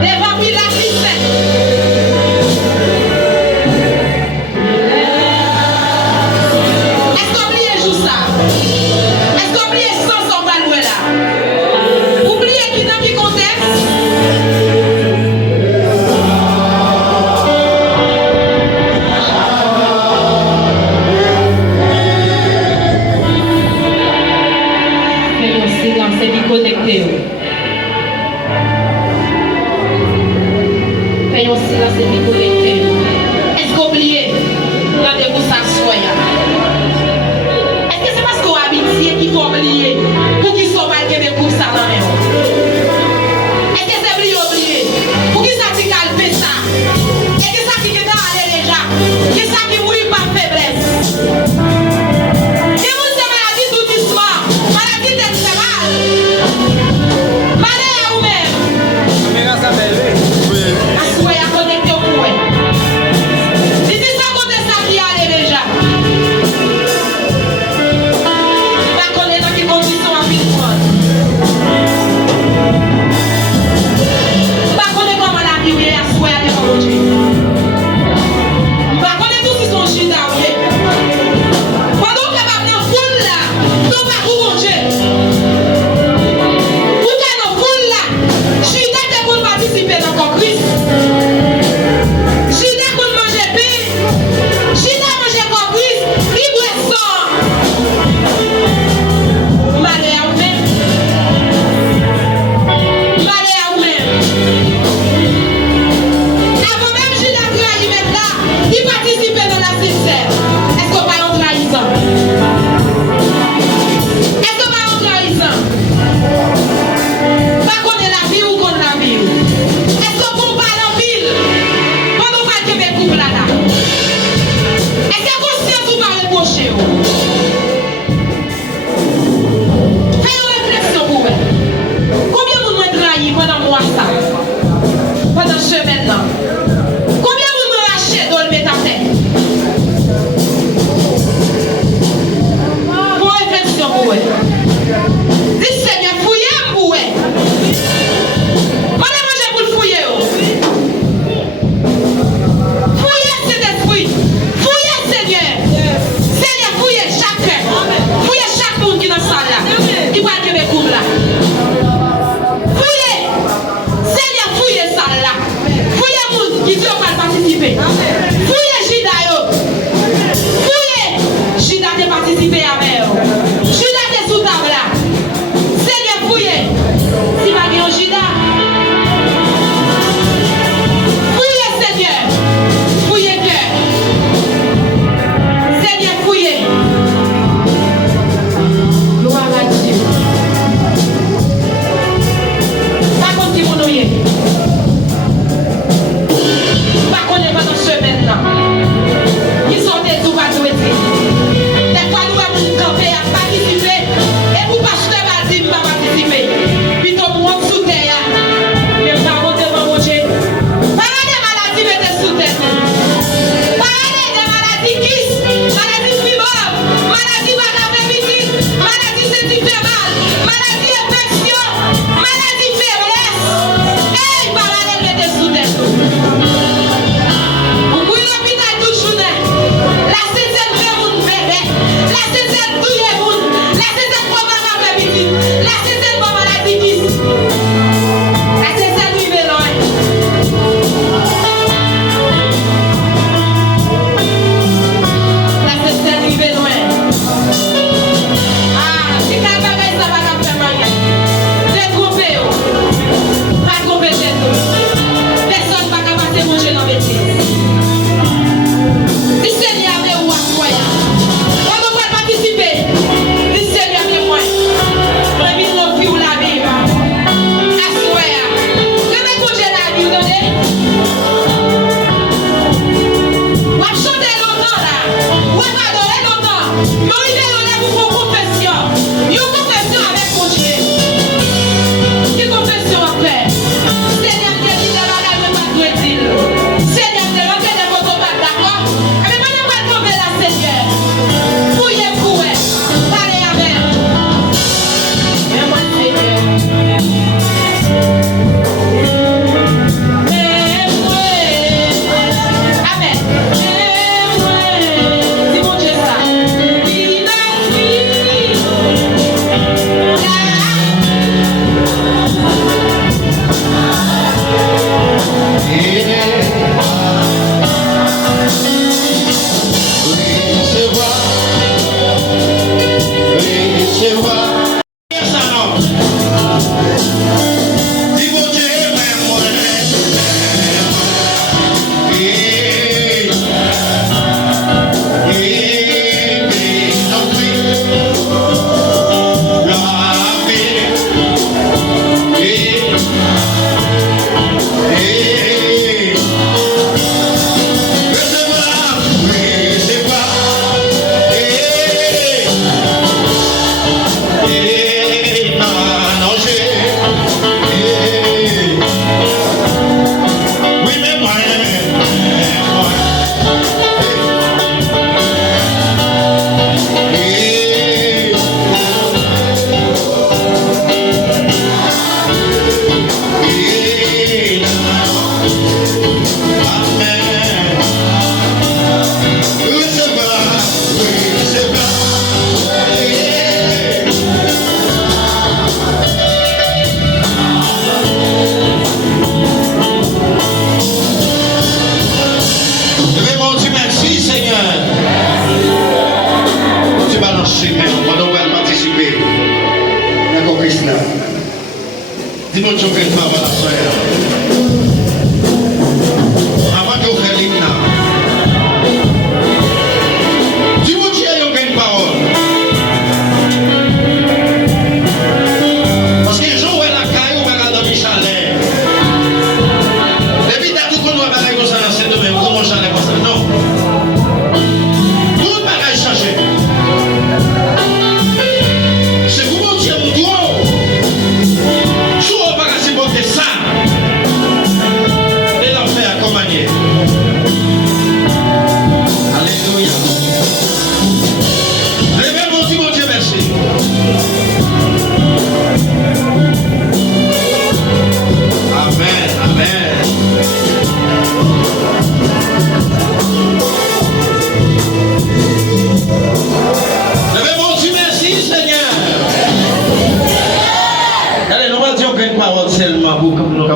Devant Pilate, il sait. Est-ce qu'on oublie juste ça? Est-ce qu'on oublie sans son valeur là? Oubliez qui dans qui contexte? C'est déconnecté. Fais un silence et déconnecté. Est-ce qu'on oublie? Rendez-vous s'asseoir. Est-ce que c'est parce qu'on habite qu'il faut oublier pour qu'ils soient mal que pour ça dans même? Est-ce que c'est oublié? Pour qu'ils ça qui calme ça? Est-ce que ça qui est dans aller déjà? Qui ça qui mourit par faiblesse? Assoyez à connecter au point.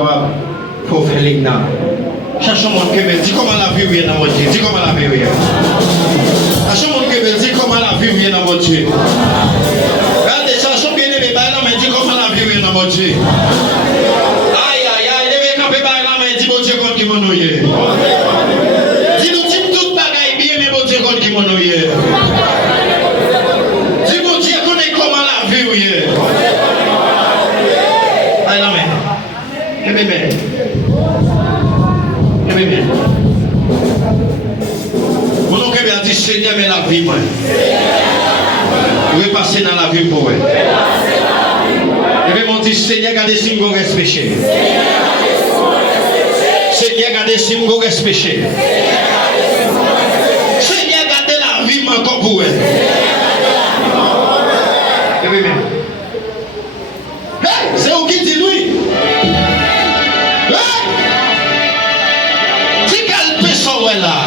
capable pour faire l'igna. Cherche un monde qui me dit comment la vie est dans votre Dieu. Dis comment la vie est. Cherche un monde qui me dit comment la vie est dans votre Dieu. Regardez, cherche un bien aimé, mais dis comment la vie est dans votre Dieu. Aïe, aïe, aïe, levez campé par la main, dis mon Dieu contre qui m'en ouille. Dis-nous, dis tout bagaille bien, mais mon Dieu contre qui m'en ouille. Dis mon Dieu connaît comment la vie est. Aïe, la main. Et bébé. Vous n'avez pas dit Seigneur, mais la vie, moi. Vous pouvez passer dans la vie pour vous. Et bien, mon dit Seigneur, gardez si vous reste péché. Seigneur, gardez si vous reste péché. Seigneur, gardez la vie, encore pour vous. Et bien, c'est vous qui dit lui. Là.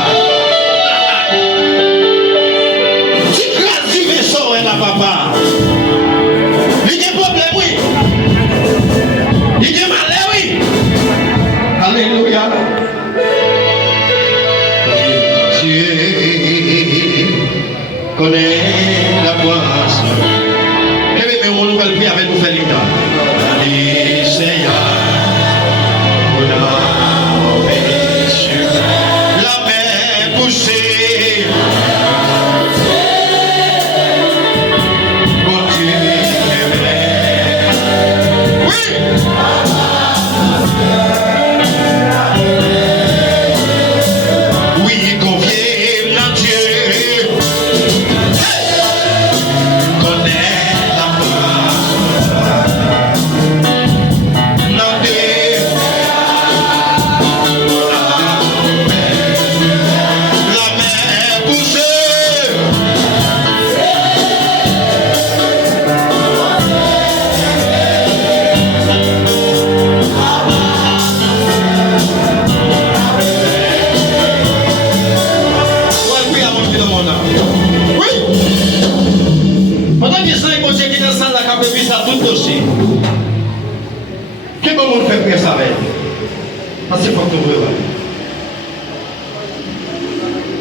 Tu crases du vaisseau, là, papa. Il y a un problème, oui. Il y a un malheur, oui. Alléluia. Dieu connaît la poisse. Et bien, mais on nous va le faire avec nous faire l'ignorant.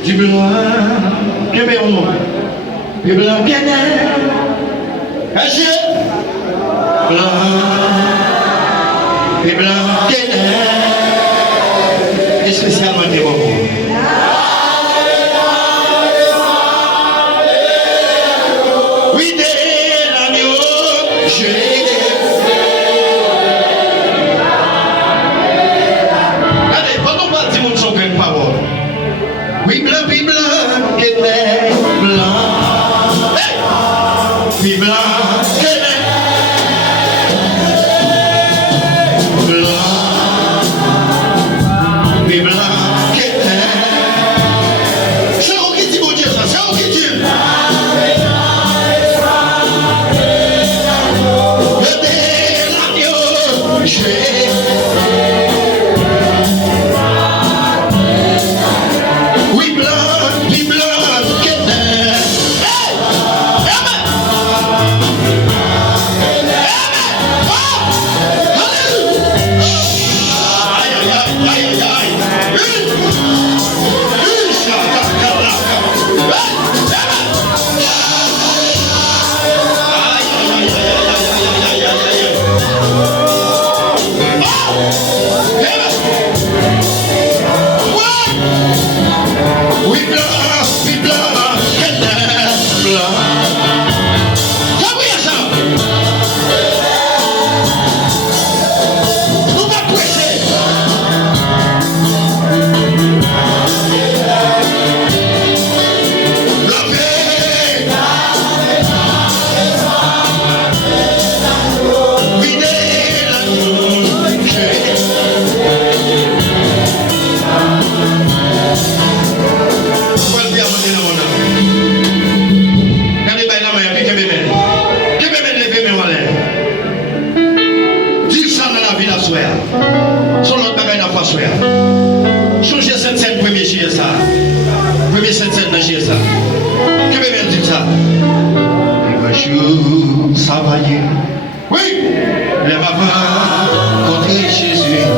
Du blanc, que bien on nom. Du blanc, que bien. Haché. Blanc. Du blanc, que bien. Et spécialement des bons. Oui, des l'agneau. Allez, pendant pas dire mon son plein de paroles. Oui, blanc, que n'est blanc. Hey! Oui, blanc, que n'est blanc. Oui, blanc, que n'est. C'est où qui dit, mon Dieu, ça? C'est où qui dit? Le dé, l'agneau, Changez cette scène premier chier ça. Premier cette scène dans chier ça. Que veut bien dire ça? Bonjour, ça va y. Oui, les papas contre Jésus.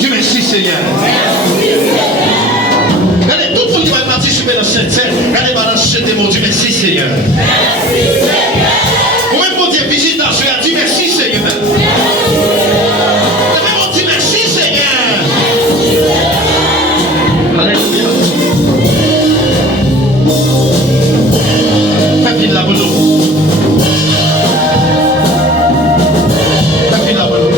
Dieu merci Seigneur. Regardez, tout le monde qui va participer dans cette scène, regardez, va chanter mon Dieu merci Seigneur. Vous même pour dire visitation, Dieu merci Seigneur. Vous Dieu merci Seigneur. Alléluia. Fais vite la boulot. Fais vite la boulot.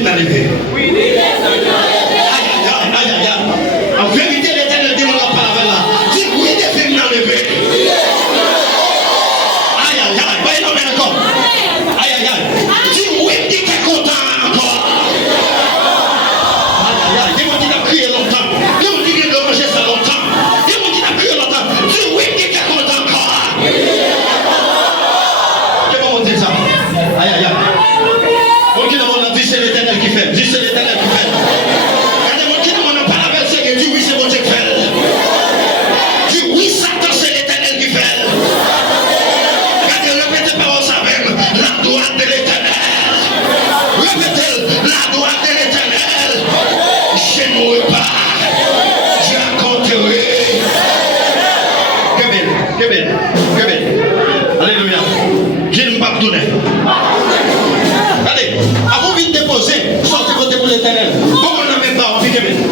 film dans levé. Aïe, aïe, aïe, aïe, aïe. En vérité, l'éternel dit, on va pas la là. Dis oui, des films dans levé. Aïe, aïe, aïe. Voyez, non, mais encore. Aïe, aïe, aïe. Dis oui, dis que t'es content encore. Aïe, aïe, aïe. Dis moi qui t'as crié longtemps. Dis moi qui t'as mangé ça longtemps. Dis moi qui t'as crié longtemps. Dis oui, dis que t'es content encore. Dis-moi, on dit ça. Aïe, aïe, aïe. Mon qui demande à dire c'est l'éternel qui fait. Dis c'est l'éternel qui fait. Regardez, mon qui demande pas la verset qui dit oui, c'est mon Dieu qui fait. Dis oui, Satan, c'est l'éternel qui fait. Regardez, répétez par ça même. La droite de l'éternel. Répétez, la droite de l'éternel. Je ne mourrai pas. Je raconterai. Que belle, que belle, que belle. Alléluia. Je ne vais pas tourner. Allez, avant de déposer, sortez côté pour l'éternel. Comment on n'a même pas envie de mettre?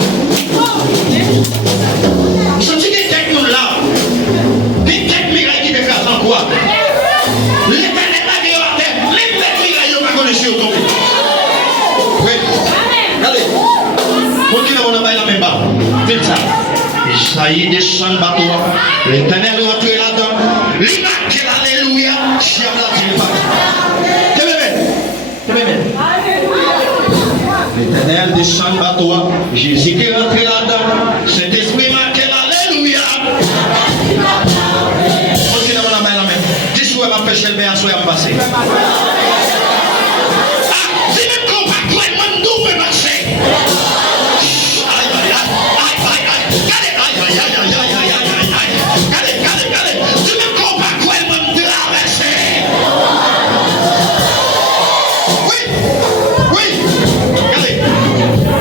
Sortez des têtes nous là. Des têtes mirailles qui déclarent en quoi? L'éternel a dit à terre, les têtes mirailles, on va connaître sur tomber. Oui. Allez. Pour qui n'a pas la même barre? Dites ça. Isaïe descend bateau. L'éternel va tuer là-dedans. L'immaculé, alléluia. Chiam la tire pas. L'éternel descend à toi. Jésus qui est rentré là-dedans. Saint-Esprit marqué, alléluia. On dit dans la main, la main. Dis souhait ma péché, mais à souhait à me passer. Ah, si même qu'on va quoi, moi, nous me passer. Aïe, aïe, aïe, aïe, aïe, aïe, aïe, aïe, aïe, aïe, aïe, aïe, aïe, aïe. Regardez. Si même qu'on va quoi, moi, me traverser.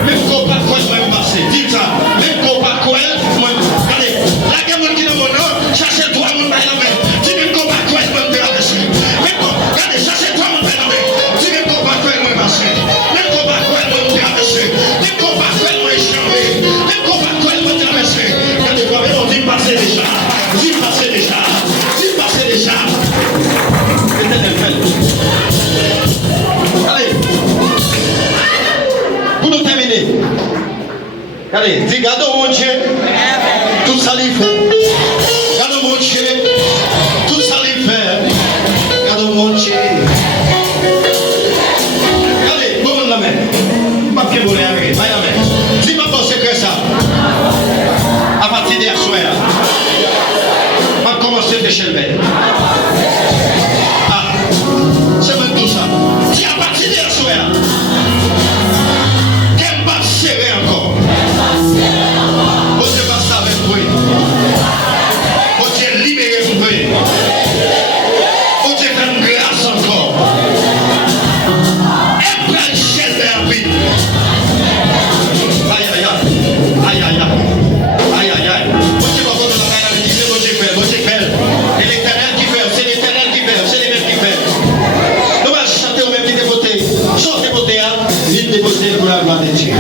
Même qu'on pas quoi même passer, dites ça. Même qu'on pas quoi, moi, regardez, la gamme qui est dans mon nom, cherchez toi mon bail la main. Dis même qu'on pas quoi, moi me traverser. Même qu'on, regardez, cherchez toi mon bail la main. Dis même qu'on pas quoi, moi passer. Même qu'on pas quoi, moi me traverser. Même qu'on pas quoi, moi échapper. Même qu'on pas quoi, moi traverser. Regardez, quoi, mais on dit passer déjà. Dis passer déjà. Dis passer déjà. L'éternel fait. Allez. Pour nous terminer, allez, dis, gardons mon Dieu, tout ça lui fait. Gardons mon Dieu, tout ça lui fait. Gardons mon Dieu. Allez, bon la main. Pas que vous l'avez, va la main. Dis-moi bon secret ça. À partir d'hier soir, on va commencer de chez le maître. Ah, c'est même tout ça. Dis à partir d'hier soir. Serré encore. Vous ne pas ça avec vous. Vous êtes libéré pour vous. Vous êtes en grâce encore. Et près de chez la vie. Aïe, aïe, aïe. Aïe, aïe, aïe. Aïe, aïe, aïe. Vous êtes pas contre la main, vous dites, vous êtes fait. Et l'éternel qui fait, c'est l'éternel qui fait, c'est les mêmes qui fait. Nous allons chanter au même qui dévoté. Chantez vos théâtres, dites dévoté pour la gloire de Dieu.